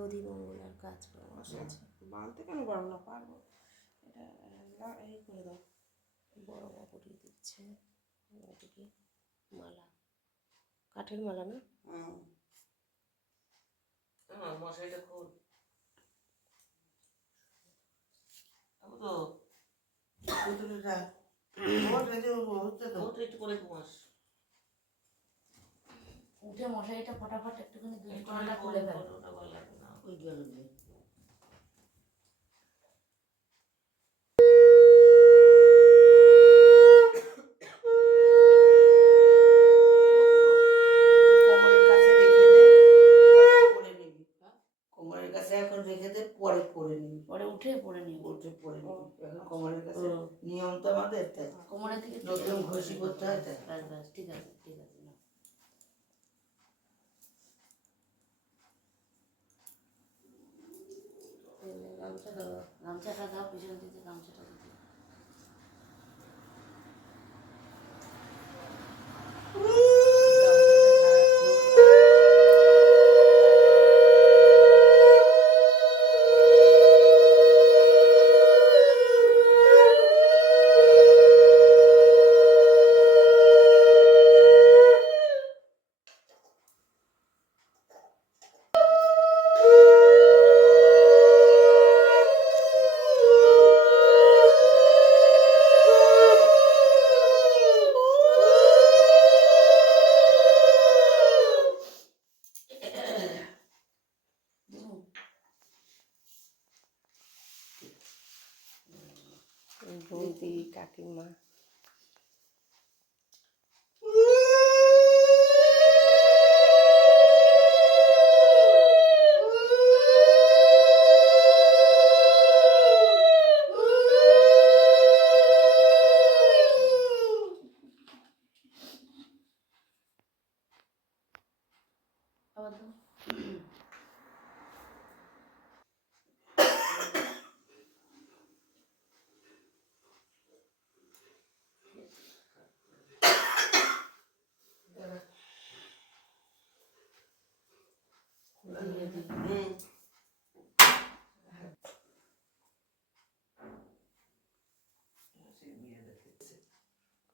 দধি মঙ্গলার কাজ করা বসেছে কেন পারব না? পারব। এটা এই করে দাও। বড় দিচ্ছে। মালা। কাঠের মালা না? মশাইটা তো। করে উঠে মশারিটা ফটাফট একটুখানি দুই খুলে ফেল। জল দে পরে পরে নিবি কোমরের কাছে এখন রেখে দে পরে উঠে পরে নিব। উঠে পরে নিবি। এখন কোমরের কাছে নিয়ম তো আমাদের তাই কোমরের থেকে নতুন ঘষি করতে হয় তাই ব্যাস ব্যাস ঠিক আছে ঠিক আছে। নাও। এই নে, গামছা দাও গামছাটা বৌদি কাকিমা আবার দাও দিয়ে দিই হুম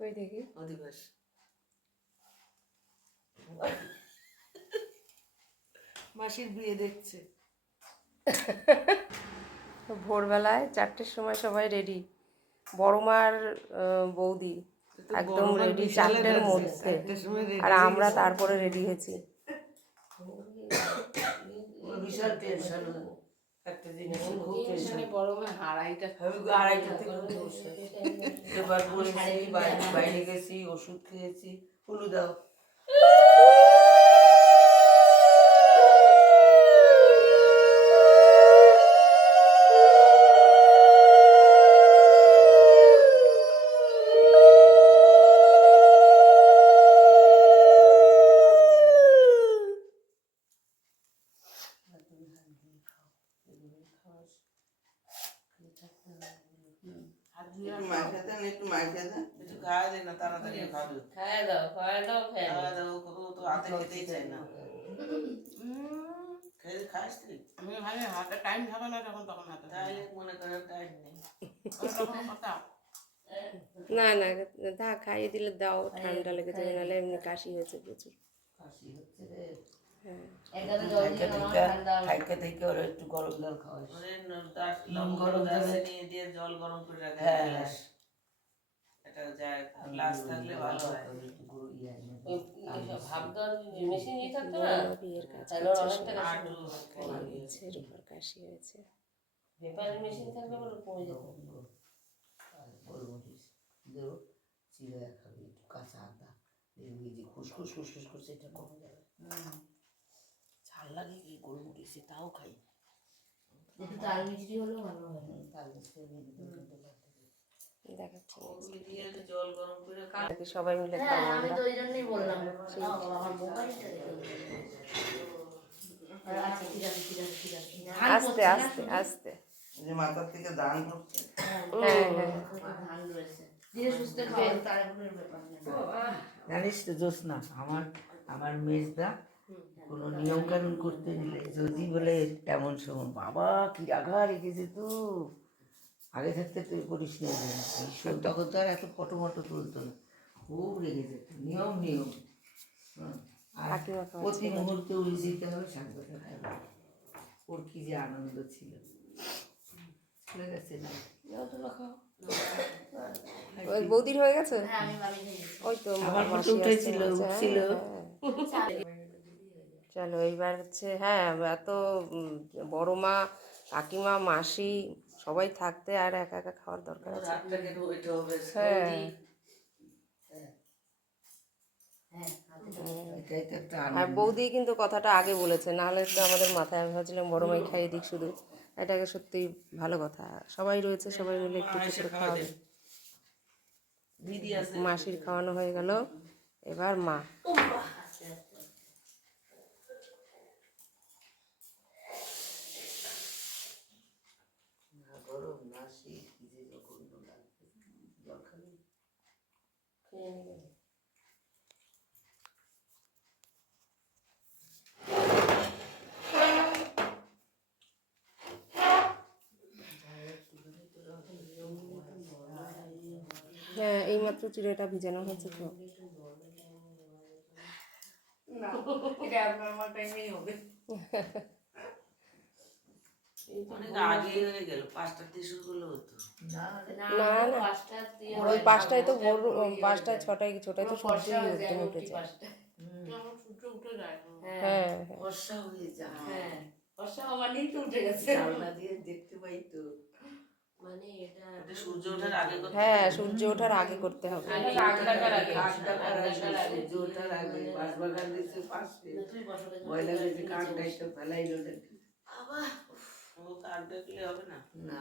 কই দেখি অধিবাস। মাসির বিয়ে দেখছে। ভোরবেলায় চারটের সময় সবাই রেডি বড় মার আহ, বৌদি একদম রেডি চারটের মধ্যে। আর আমরা তারপরে রেডি হয়েছি। বিশাল টেনশন একটা জিনিস খুব টেনশন গরমে হারাইটা আমি আড়াইটা থেকে বসে এবার বাইরে গেছি ওষুধ খেয়েছি হলুদ দাও। দাও দাও খাওয়া দাও তো হাতে খেতেই না খেয়ে আমি হাতে টাইম না তখন মনে টাইম নেই না না দা খাইয়ে দিলে দাও, ঠান্ডা লেগে যাবে নাহলে এমনি কাশি হয়েছে প্রচুর। কাশি হচ্ছে রে। হ্যাঁ থাইকে থেকে ওরা একটু গরম জল খাওয়াই গরম জলে নিয়ে দিয়ে জল গরম করে রাখে হ্যাঁ। এটা যায় গ্লাস থাকলে ভালো হয়। ইয়ে থাকতো না তাহলে অনেকটা। কাশি হয়েছে। মেশিন থাকলে বলে কমে যেত। আর গোলমরিচ দেবো চিড়ে খাবি একটু কাঁচা আদা। দেখবি যে খুসখুস খুসখুস করছে এটা কমে যাবে। ঝাল লাগে কি গোলমরিচে তাও খাই। একটু তাল মিষ্টি হলেও ভালো হয়। মিষ্টি সবাই মিলে হ্যাঁ আমি তো ওই জন্যই বললাম। আমার মোবাইলটা আস্তে আস্তে আস্তে। যে মাথার থেকে দান হ্যাঁ হ্যাঁ জানিস তো জোস না আমার আমার মেজদা কোনো নিয়ম কানুন করতে গেলে যদি বলে এমন সময় বাবা কি রাখা রেখেছে তো? আগে থাকতে তুই করিস না ভীষণ তখন তো আর এত ফটো মটো তুলতো না। খুব রেখেছে নিয়ম নিয়ম। আর প্রতি মুহূর্তে উড়ে যেতে হবে সাংবাদিক ওর কি যে আনন্দ ছিল। চলে গেছে না? যাও ওই বৌদির হয়ে গেছে? হ্যাঁ। ওই তো আমার মাসি ফটো উঠেছিল, আসছে বলছে, উঠছিল। হ্যাঁ, হ্যাঁ। চলো এইবার হচ্ছে হ্যাঁ এত বড় মা কাকিমা মাসি সবাই থাকতে আর একা একা খাওয়ার দরকার আছে। হ্যাঁ। হ্যাঁ। একটা আর বৌদি কিন্তু কথাটা আগে বলেছে নাহলে তো আমাদের মাথায় আমি ভাবছিলাম বড় মাই খাইয়ে দিক শুধু। এটাকে সত্যি ভালো কথা। সবাই রয়েছে সবাই মিলে একটু একটু করে খাওয়াবে। মাসির খাওয়ানো হয়ে গেল। এবার মা আস্তে আস্তে না শীত কি যে জঘন্য লাগবে জল খাবি হ্যাঁ এইমাত্র চিড়েটা ভিজানো হয়েছে তো। অনেক আগেই হয়ে গেল পাঁচটার শুরু করলে হতো। না না না, না। না। পাঁচটা দিয়ে ওই পাঁচটায় তো ভোর পাঁচটায় ছটায় ছটায় তো ফর্সা সূর্যই হয়ে উঠেছে। হ্যাঁ হ্যাঁ বর্ষা হয়ে যায়। হ্যাঁ ফর্সা হওয়া নিয়েই তো উঠে গেছে। জানলা দিয়ে দেখতে পাই তো। মানে সূর্য ওঠার আগে করতে হ্যাঁ সূর্য ওঠার আগে করতে হবে। আগে কাক ডাকলে হবে না। না,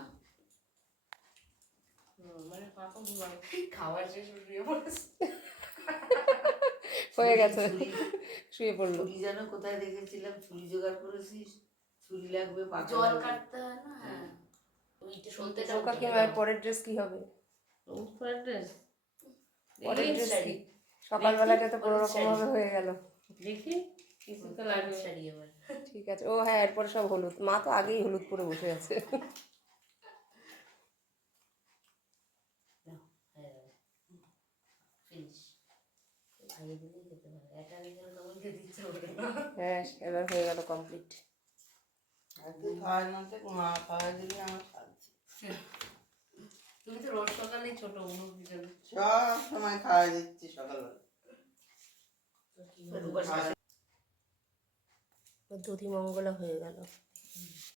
খাওয়া শেষ পড়েছে। হয়ে গেছে। শুয়ে পড়ল। ছুরি যেন কোথায় দেখেছিলাম ছুরি জোগাড় করেছিস ছুরি লাগবে পাকা জল কাটতে হয় না? হ্যাঁ। পরের ড্রেস কি হবে? পরের ড্রেস? কি? সকালবেলাটা তো কোনো রকম ভাবে হয়ে গেল। শাড়ি ঠিক আছে ও হ্যাঁ এরপরে সব হলুদ। মা তো আগেই হলুদ পরে বসে আছে। হ্যাঁ এবার হয়ে গেল কমপ্লিট তুমি তো রোজ সকালেই ছোট অনুপ সব সময় খাওয়াই দিচ্ছি সকালবেলা। রূপা শাশুড়ি দধি মঙ্গলা হয়ে গেল